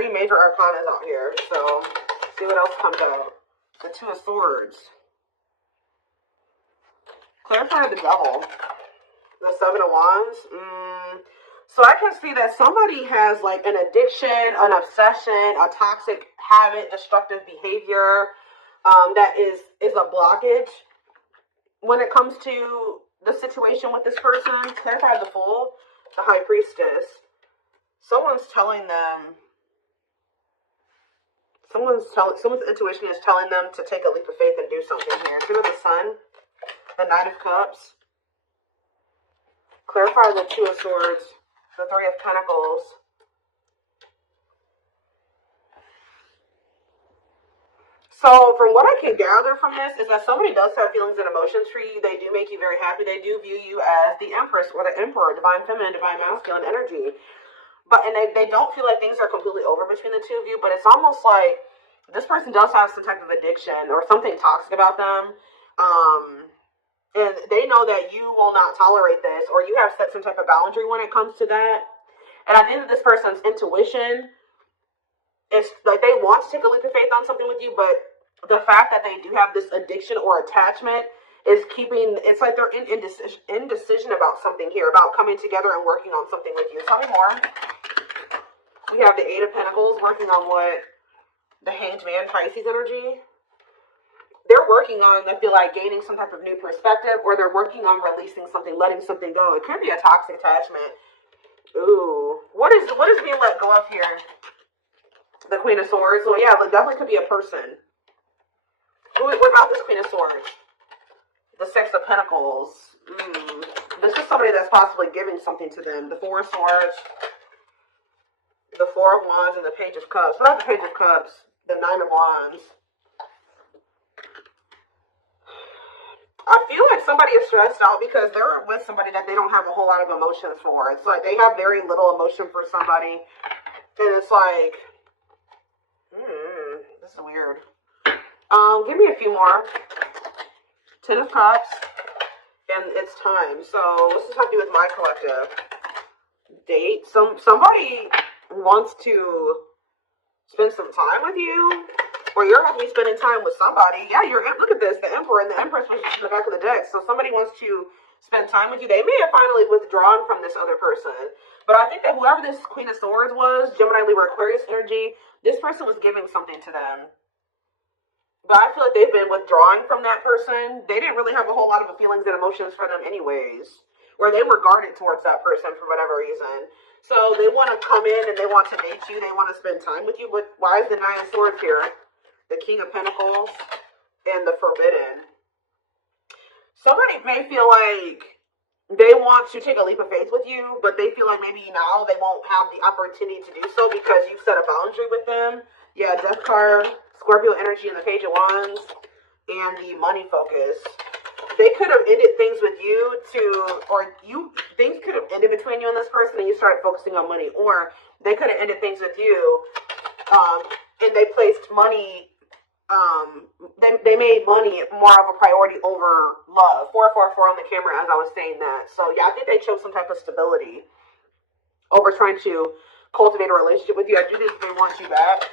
3 major arcanas out here. So, let's see what else comes out. The 2 of Swords. Clarify the Devil. The 7 of Wands. So I can see that somebody has like an addiction, an obsession, a toxic habit, destructive behavior that is a blockage when it comes to the situation with this person. Clarify the Fool, the High Priestess. Someone's telling them, someone's intuition is telling them to take a leap of faith and do something here. Two of the Sun, the Knight of Cups. Clarify the 2 of Swords, the 3 of Pentacles. So from what I can gather from this is that somebody does have feelings and emotions for you. They do make you very happy. They do view you as the Empress or the Emperor, divine feminine, divine masculine energy. But and they don't feel like things are completely over between the two of you, but it's almost like this person does have some type of addiction or something toxic about them. And they know that you will not tolerate this, or you have set some type of boundary when it comes to that. And I think that this person's intuition is like they want to take a leap of faith on something with you, but the fact that they do have this addiction or attachment is keeping, it's like they're in indecision about something here, about coming together and working on something with you. Tell me more. We have the 8 of Pentacles working on what? The Hanged Man, Pisces energy. They're working on, I feel like, gaining some type of new perspective, or they're working on releasing something, letting something go. It could be a toxic attachment. Ooh. What is being let go of here? The Queen of Swords. So yeah, it definitely could be a person. What about this Queen of Swords? The 6 of Pentacles. This is somebody that's possibly giving something to them. The 4 of Swords. The 4 of Wands and the Page of Cups. What about the Page of Cups? The 9 of Wands. I feel like somebody is stressed out because they're with somebody that they don't have a whole lot of emotions for. It's like they have very little emotion for somebody. And it's like, this is weird. Give me a few more. 10 of Cups. And it's time. So this is how to do with my collective. Date. Somebody wants to spend some time with you. Or you're going to be spending time with somebody. Yeah, look at this. The Emperor and the Empress was just in the back of the deck. So somebody wants to spend time with you. They may have finally withdrawn from this other person. But I think that whoever this Queen of Swords was, Gemini, Libra, Aquarius energy, this person was giving something to them. But I feel like they've been withdrawing from that person. They didn't really have a whole lot of feelings and emotions for them anyways. Or they were guarded towards that person for whatever reason. So they want to come in and they want to date you. They want to spend time with you. But why is the 9 of Swords here? The King of Pentacles and the Forbidden. Somebody may feel like they want to take a leap of faith with you, but they feel like maybe now they won't have the opportunity to do so because you've set a boundary with them. Yeah, Death card, Scorpio energy, and the Page of Wands, and the Money focus. They could have ended things with you things could have ended between you and this person, and you started focusing on money, or they could have ended things with you, and they placed money. They made money more of a priority over love. 444 on the camera as I was saying that. So yeah, I think they chose some type of stability over trying to cultivate a relationship with you. I do think they want you back.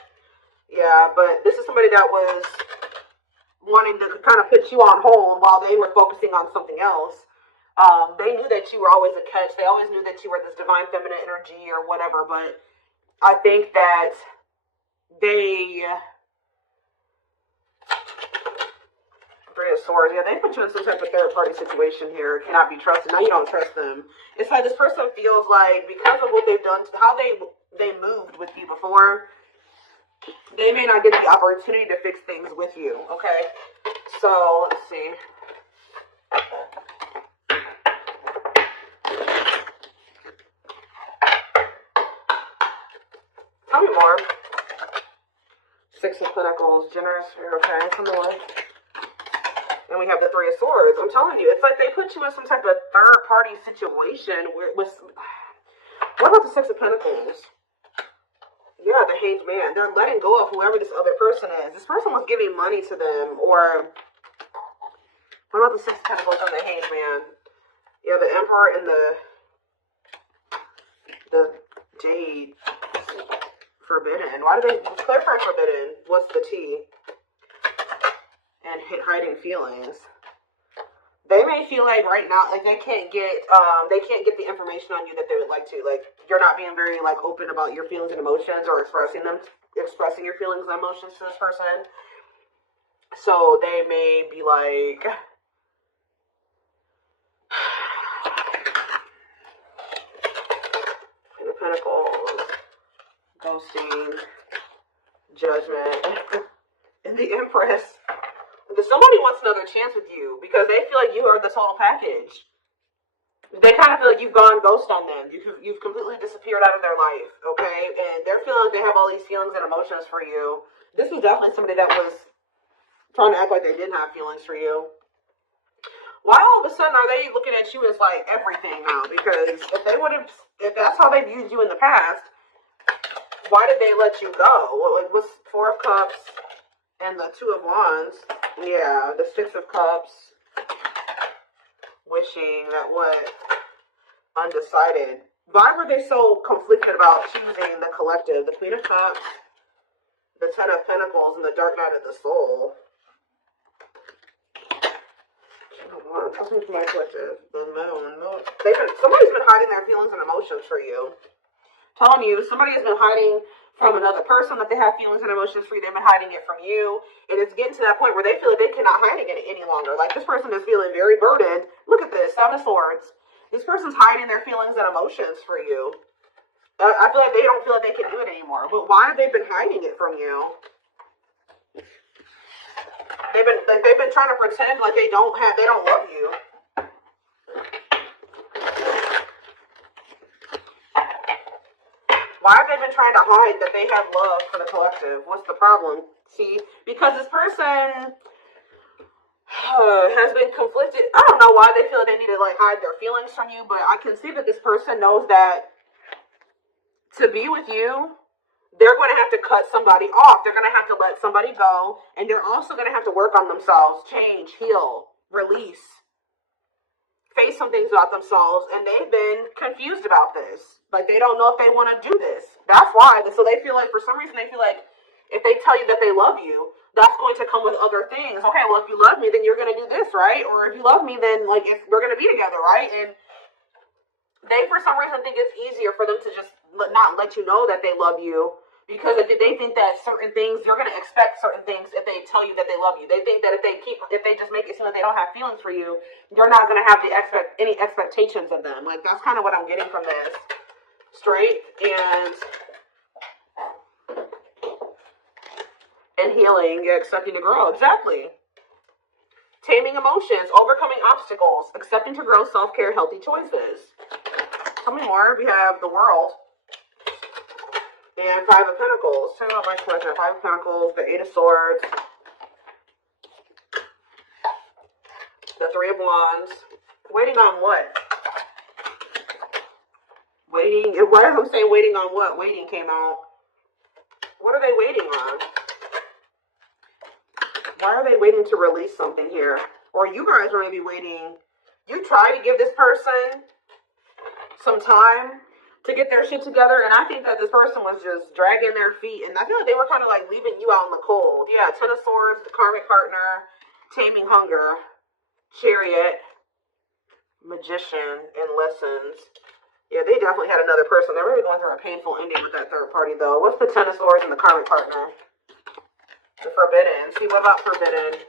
Yeah, but this is somebody that was wanting to kind of put you on hold while they were focusing on something else. They knew that you were always a catch. They always knew that you were this divine feminine energy or whatever, but I think that they... 3 of Swords. Yeah, they put you in some type of third-party situation here. Cannot be trusted. Now you don't trust them. It's like this person feels like because of what they've done, how they moved with you before, they may not get the opportunity to fix things with you. Okay? So, let's see. Tell me more. 6 of Pentacles. Generous. Okay, tell me more. And we have the 3 of Swords. I'm telling you, it's like they put you in some type of third-party situation with... What about the 6 of Pentacles? Yeah, the Hanged Man. They're letting go of whoever this other person is. This person was giving money to them, or... What about the 6 of Pentacles and the Hanged Man? Yeah, the Emperor and the Jade. Forbidden. Why do they clarify forbidden? What's the tea? And hiding feelings. They may feel like right now, like they can't get the information on you that they would like to. Like you're not being very like open about your feelings and emotions or expressing your feelings and emotions to this person. So they may be like, Queen of Pentacles, ghosting, Judgment, and the Empress. Somebody wants another chance with you because they feel like you are the total package. They kind of feel like you've gone ghost on them. You've completely disappeared out of their life, okay? And they're feeling like they have all these feelings and emotions for you. This was definitely somebody that was trying to act like they didn't have feelings for you. Why all of a sudden are they looking at you as like everything now? Because if that's how they viewed you in the past, why did they let you go? Like, what's Four of Cups and the Two of Wands? Yeah, the Six of Cups. Wishing that what? Undecided. Why were they so conflicted about choosing the collective? The Queen of Cups, the Ten of Pentacles, and the Dark Night of the Soul. Talk me to my collective. The Moon. Somebody's been hiding their feelings and emotions for you. Telling you, somebody has been hiding from another person that they have feelings and emotions for you. They've been hiding it from you. And it's getting to that point where they feel like they cannot hide it any longer. Like this person is feeling very burdened. Look at this, Seven of Swords. This person's hiding their feelings and emotions for you. I feel like they don't feel like they can do it anymore. But why have they been hiding it from you? They've been trying to pretend like they don't love you. Why have they been trying to hide that they have love for the collective? What's the problem? See, because this person has been conflicted. I don't know why they feel like they need to like hide their feelings from you, but I can see that this person knows that to be with you, they're going to have to cut somebody off. They're going to have to let somebody go, and they're also going to have to work on themselves, change, heal, release, face some things about themselves, and they've been confused about this. Like, they don't know if they want to do this. That's why. So they feel like, for some reason, they feel like if they tell you that they love you, that's going to come with other things. Okay, well, if you love me, then you're going to do this, right? Or if you love me, then, like, if we're going to be together, right? And they, for some reason, think it's easier for them to just not let you know that they love you. Because if they think that certain things, you're going to expect certain things if they tell you that they love you. They think that if they just make it seem like they don't have feelings for you, you're not going to have any expectations of them. Like, that's kind of what I'm getting from this. Straight and healing, accepting to grow. Exactly. Taming emotions, overcoming obstacles, accepting to grow, self-care, healthy choices. Tell me more. We have the World. And Five of Pentacles. Check out my collection. Five of Pentacles, the Eight of Swords, the Three of Wands. Waiting on what? Waiting. Why am I saying waiting on what? Waiting came out. What are they waiting on? Why are they waiting to release something here? Or you guys are maybe waiting. You try to give this person some time to get their shit together, and I think that this person was just dragging their feet, and I feel like they were kind of like leaving you out in the cold. Yeah, Ten of Swords, the Karmic Partner, Taming Hunger, Chariot, Magician, and Lessons. Yeah, they definitely had another person. They're really going through a painful ending with that third party, though. What's the Ten of Swords and the Karmic Partner? The Forbidden. See, what about Forbidden?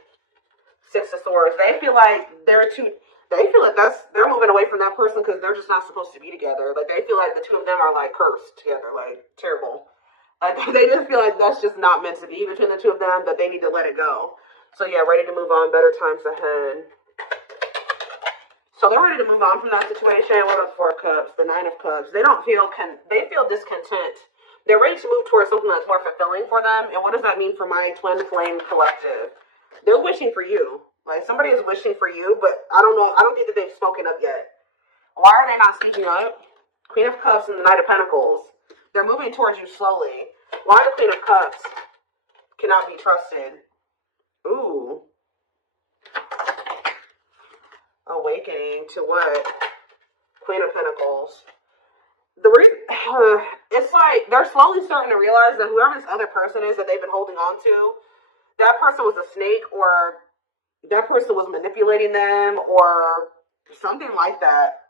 Six of Swords. They feel like they're moving away from that person because they're just not supposed to be together. Like, they feel like the two of them are, like, cursed together. Like, terrible. Like, they just feel like that's just not meant to be between the two of them, that they need to let it go. So, yeah, ready to move on. Better times ahead. So they're ready to move on from that situation. What else? Four of Cups, the Nine of Cups. They feel discontent. They're ready to move towards something that's more fulfilling for them. And what does that mean for my twin flame collective? They're wishing for you. Like, somebody is wishing for you, but I don't know. I don't think that they've spoken up yet. Why are they not speaking up? Queen of Cups and the Knight of Pentacles. They're moving towards you slowly. Why the Queen of Cups cannot be trusted? Ooh. Awakening to what? Queen of Pentacles. It's like they're slowly starting to realize that whoever this other person is that they've been holding on to, that person was a snake, or that person was manipulating them, or something like that.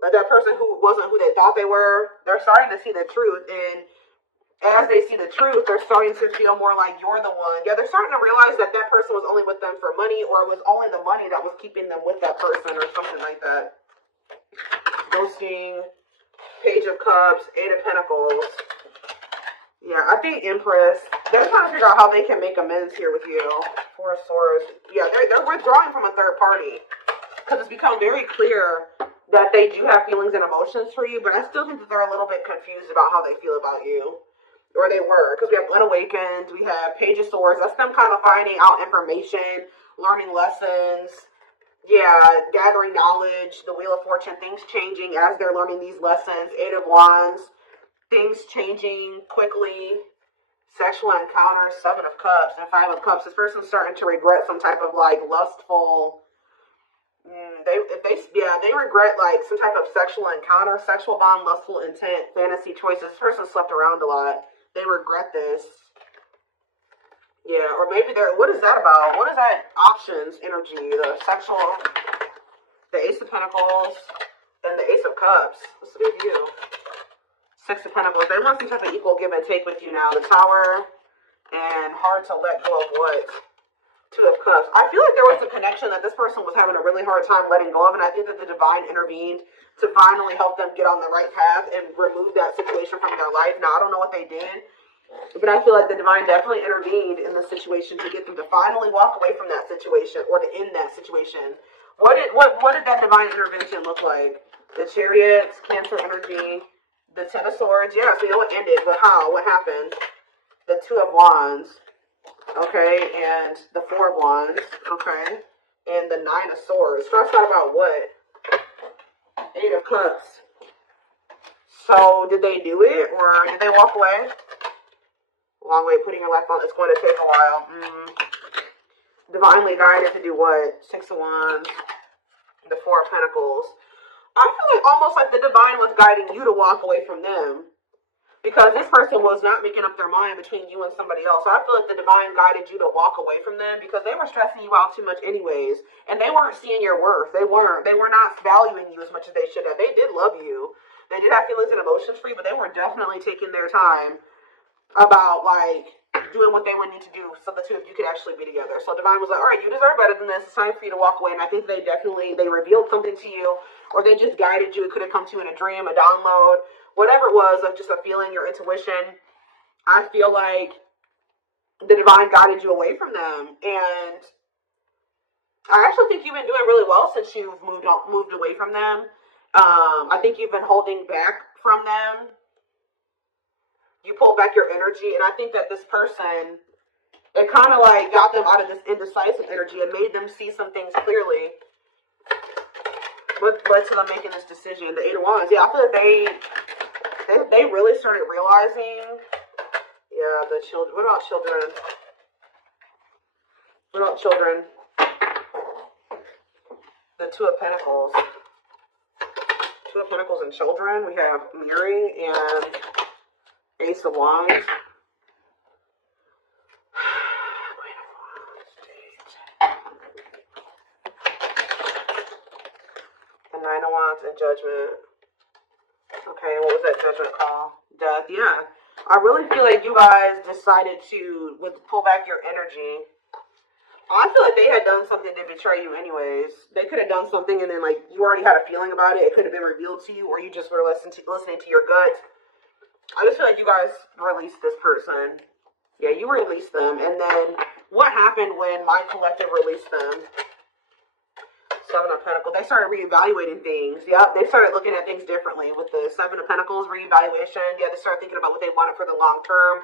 Like that person who wasn't who they thought they were, they're starting to see the truth, and as they see the truth, they're starting to feel more like you're the one. Yeah, they're starting to realize that that person was only with them for money, or it was only the money that was keeping them with that person, or something like that. Ghosting, Page of Cups, Eight of Pentacles. Yeah, I think Empress. They're trying to figure out how they can make amends here with you. Four of Swords. Yeah, they're withdrawing from a third party. Because it's become very clear that they do have feelings and emotions for you, but I still think that they're a little bit confused about how they feel about you. Or they were, because we have Unawakened, we have Page of Swords. That's them kind of finding out information, learning lessons, yeah, gathering knowledge, the Wheel of Fortune, things changing as they're learning these lessons. Eight of Wands, things changing quickly, sexual encounters, Seven of Cups, and Five of Cups. This person's starting to regret some type of like lustful, they regret like some type of sexual encounter, sexual bond, lustful intent, fantasy choices. This person slept around a lot. They regret this. Yeah, or maybe they're, what is that about? What is that options energy? The sexual, the Ace of Pentacles, and the Ace of Cups. What's the big deal? Six of Pentacles. They want some type of equal give and take with you now. The Tower, and hard to let go of what? Two of Cups. I feel like there was a connection that this person was having a really hard time letting go of, and I think that the Divine intervened to finally help them get on the right path and remove that situation from their life. Now, I don't know what they did, but I feel like the Divine definitely intervened in the situation to get them to finally walk away from that situation, or to end that situation. What did that Divine intervention look like? The Chariots, Cancer energy, the Ten of Swords. Yeah, so you know what ended, but how? What happened? The Two of Wands. Okay, and the Four of Wands. Okay, and the Nine of Swords. Stressed out about what? Eight of Cups. So, did they do it, or did they walk away? Long way, putting your life on, it's going to take a while. Divinely guided to do what? Six of Wands. The Four of Pentacles. I feel like almost like the Divine was guiding you to walk away from them. Because this person was not making up their mind between you and somebody else. So I feel like the Divine guided you to walk away from them because they were stressing you out too much anyways. And they weren't seeing your worth. They were not valuing you as much as they should have. They did love you. They did have feelings and emotions for you, but they were definitely taking their time about like doing what they would need to do so the two of you could actually be together. So Divine was like, all right, you deserve better than this. It's time for you to walk away. And I think they revealed something to you, or they just guided you. It could have come to you in a dream, a download, whatever it was, of just a feeling, your intuition. I feel like the Divine guided you away from them. And I actually think you've been doing really well since you've moved away from them. I think you've been holding back from them. You pulled back your energy, and I think that this person, it kind of like got them out of this indecisive energy and made them see some things clearly. What led to them making this decision? The Eight of Wands. Yeah, I feel like they really started realizing. Yeah, the children. What about children? What about children? The Two of Pentacles. Two of Pentacles and children. We have mirroring and Ace of Wands. Queen of Wands. The Nine of Wands and Judgment. Okay, what was that Judgment call? Death. Yeah. I really feel like you guys decided to pull back your energy. I feel like they had done something to betray you anyways. They could have done something and then like you already had a feeling about it. It could have been revealed to you, or you just were listening to your gut. I just feel like you guys released this person. Yeah, you released them. And then what happened when my collective released them? Seven of Pentacles. They started reevaluating things. Yeah, they started looking at things differently with the Seven of Pentacles reevaluation. Yeah, they started thinking about what they wanted for the long term.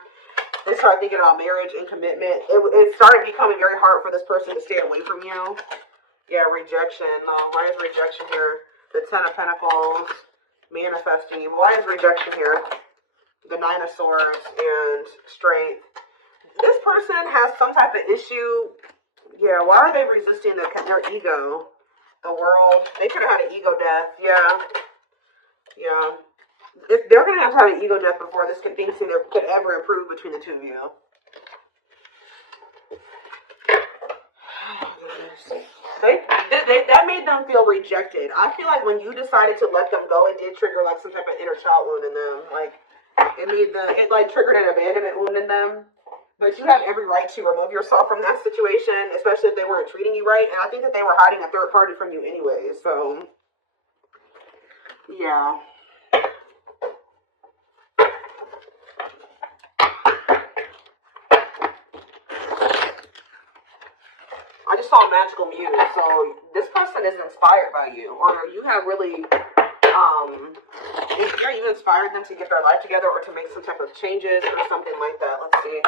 They started thinking about marriage and commitment. It started becoming very hard for this person to stay away from you. Yeah, rejection. Why is rejection here? The Ten of Pentacles. Manifesting. Why is rejection here? The Nine of Swords and Strength. This person has some type of issue. Yeah, why are they resisting their ego? The World. They could have had an ego death. Yeah. Yeah. if they're going to have an ego death before this thing could ever improve between the two of you. That made them feel rejected. I feel like when you decided to let them go, it did trigger like some type of inner child wound in them. Like it like triggered an abandonment wound in them. But you have every right to remove yourself from that situation, especially if they weren't treating you right. And I think that they were hiding a third party from you anyway. So yeah. I just saw a magical muse, so this person is inspired by you, or you have really, you inspired them to get their life together or to make some type of changes or something like that. Let's see.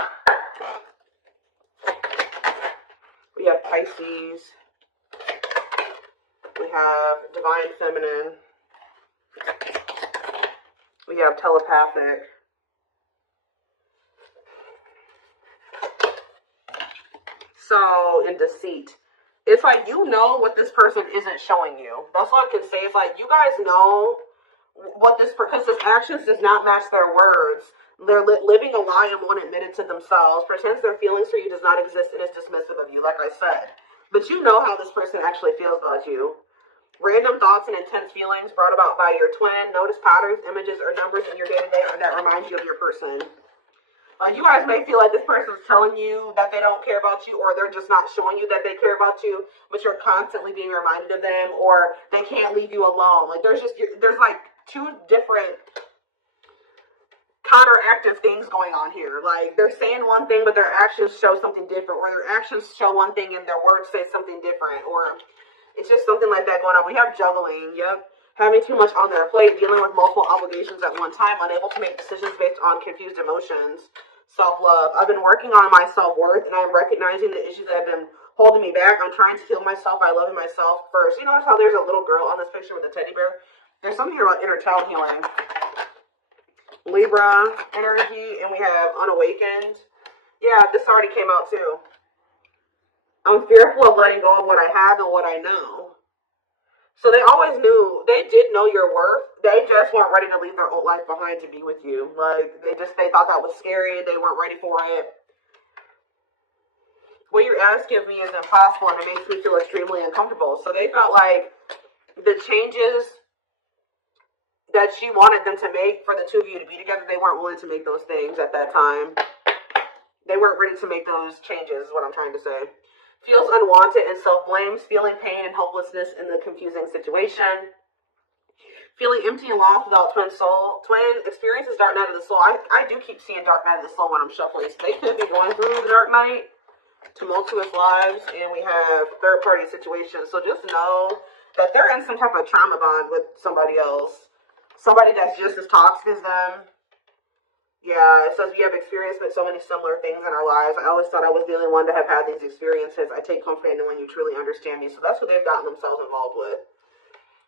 We have Pisces. We have Divine Feminine. We have Telepathic. So, in Deceit, it's like you know what this person isn't showing you. That's all I can say. It's like you guys know what this, because his actions does not match their words. They're living a lie and won't admit it to themselves. Pretends their feelings for you does not exist and is dismissive of you, like I said. But you know how this person actually feels about you. Random thoughts and intense feelings brought about by your twin. Notice patterns, images, or numbers in your day-to-day that remind you of your person. You guys may feel like this person is telling you that they don't care about you, or they're just not showing you that they care about you, but you're constantly being reminded of them, or they can't leave you alone. Like there's like two different counteractive things going on here. Like they're saying one thing, but their actions show something different, or their actions show one thing and their words say something different, or it's just something like that going on. We have juggling. Yep. Having too much on their plate, dealing with multiple obligations at one time, unable to make decisions based on confused emotions. Self-love. I've been working on my self-worth, and I'm recognizing the issues that have been holding me back. I'm trying to heal myself by loving myself first. You notice how there's a little girl on this picture with a teddy bear? There's something here about inner child healing. Libra energy, and we have unawakened. Yeah, this already came out too. I'm fearful of letting go of what I have and what I know. So they always knew, they did know your worth. They just weren't ready to leave their old life behind to be with you. Like, they thought that was scary. They weren't ready for it. What you're asking of me is impossible, and it makes me feel extremely uncomfortable. So they felt like the changes that she wanted them to make for the two of you to be together, they weren't willing to make those things at that time. They weren't ready to make those changes, is what I'm trying to say. Feels unwanted and self-blames, feeling pain and hopelessness in the confusing situation. Feeling empty and lost without twin soul. Twin experiences dark night of the soul. I do keep seeing dark night of the soul when I'm shuffling. So they could be going through the dark night. Tumultuous lives. And we have third-party situations. So just know that they're in some type of trauma bond with somebody else. Somebody that's just as toxic as them. Yeah, it says we have experienced so many similar things in our lives. I always thought I was the only one to have had these experiences. I take comfort in knowing you truly understand me. So that's what they've gotten themselves involved with.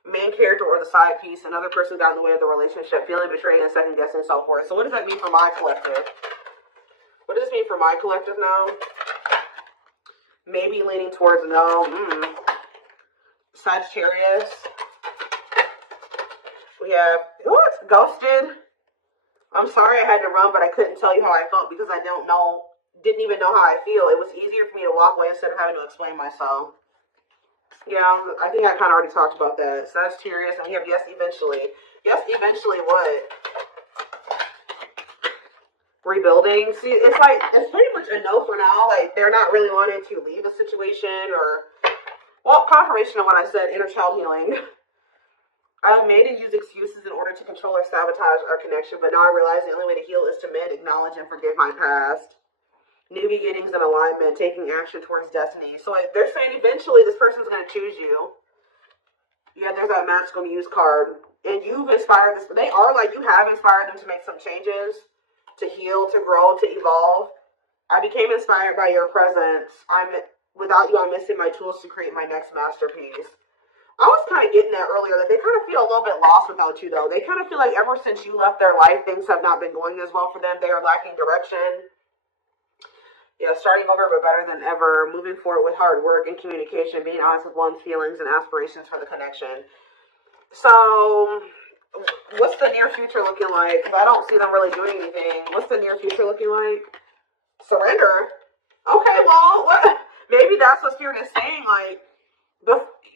Main character or the side piece. Another person got in the way of the relationship. Feeling betrayed and second guessing self-worth. So what does that mean for my collective? What does this mean for my collective now? Maybe leaning towards no. Sagittarius. We have, what? Ghosted. I'm sorry I had to run, but I couldn't tell you how I felt because I didn't even know how I feel. It was easier for me to walk away instead of having to explain myself. Yeah, I think I kind of already talked about that. Sagittarius, and we have yes, eventually. Yes, eventually what? Rebuilding. See, it's pretty much a no for now. Like, they're not really wanting to leave a situation or, well, confirmation of what I said, inner child healing. I've made and used excuses in order to control or sabotage our connection, but now I realize the only way to heal is to mend, acknowledge, and forgive my past. New beginnings and alignment, taking action towards destiny. So they're saying eventually this person's going to choose you. Yeah, there's that magical muse card. And you've inspired this. They are like, you have inspired them to make some changes, to heal, to grow, to evolve. I became inspired by your presence. Without you, I'm missing my tools to create my next masterpiece. I was kind of getting that earlier, that they kind of feel a little bit lost without you, though. They kind of feel like ever since you left their life, things have not been going as well for them. They are lacking direction. Yeah, starting over, but better than ever. Moving forward with hard work and communication. Being honest with one's feelings and aspirations for the connection. So, What's the near future looking like? Because I don't see them really doing anything. What's the near future looking like? Surrender? Okay, well, what? Maybe that's what Spirit is saying. Like,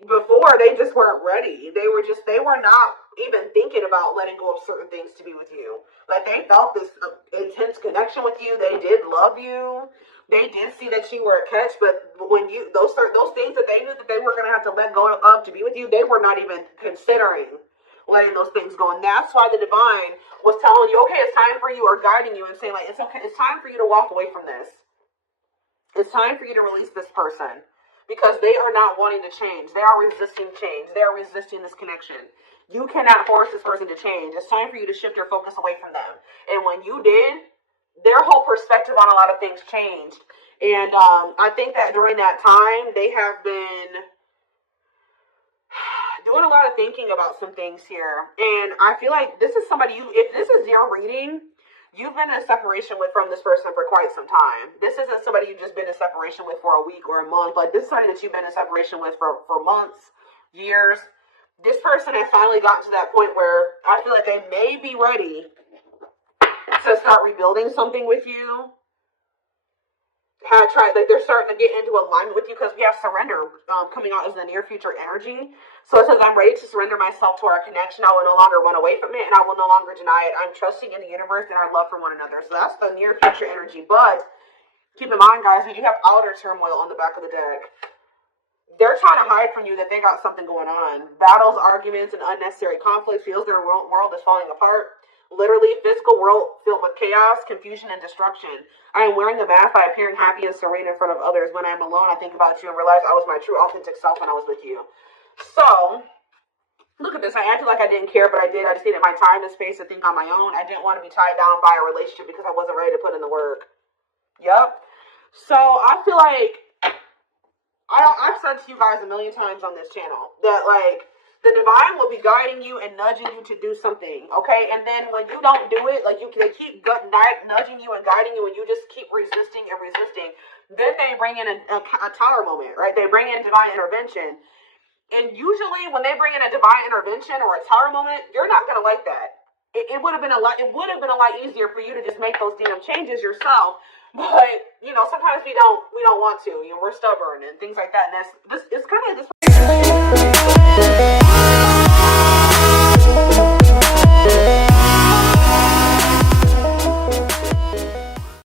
before, they just weren't ready. They were not even thinking about letting go of certain things to be with you. Like, they felt this intense connection with you. They did love you. They did see that you were a catch, but when those things that they knew that they were going to have to let go of to be with you, they were not even considering letting those things go. And that's why the divine was telling you, okay, it's time for you, or guiding you and saying, like, it's okay, it's time for you to walk away from this. It's time for you to release this person, because they are not wanting to change. They are resisting change. They are resisting this connection. You cannot force this person to change. It's time for you to shift your focus away from them. And when you did, their whole perspective on a lot of things changed. And I think that during that time, they have been doing a lot of thinking about some things here. And I feel like this is somebody, if this is your reading, you've been in a separation from this person for quite some time. This isn't somebody you've just been in separation with for a week or a month. Like, this is somebody that you've been in separation with for months, years. This person has finally gotten to that point where I feel like they may be ready to start rebuilding something with you. They're starting to get into alignment with you, because we have surrender coming out as the near future energy. So it says, I'm ready to surrender myself to our connection. I will no longer run away from it, and I will no longer deny it. I'm trusting in the universe and our love for one another. So that's the near future energy. But keep in mind, guys, we do have outer turmoil on the back of the deck. They're trying to hide from you that they got something going on. Battles, arguments, and unnecessary conflict. Feels their world is falling apart. Literally, physical world filled with chaos, confusion, and destruction. I am wearing a mask by appearing happy and serene in front of others. When I'm alone, I think about you and realize I was my true, authentic self when I was with you. So, look at this. I acted like I didn't care, but I did. I just needed my time and space to think on my own. I didn't want to be tied down by a relationship because I wasn't ready to put in the work. Yep. So, I feel like I've said to you guys a million times on this channel that, like, the divine will be guiding you and nudging you to do something, okay? And then when you don't do it, like, they keep nudging you and guiding you, and you just keep resisting and resisting. Then they bring in a tower moment, right? They bring in divine intervention. And usually when they bring in a divine intervention or a tower moment, you're not going to like that. It would have been a lot easier for you to just make those damn changes yourself. But, you know, sometimes we don't want to. You know, we're stubborn and things like that. And it's kind of like this.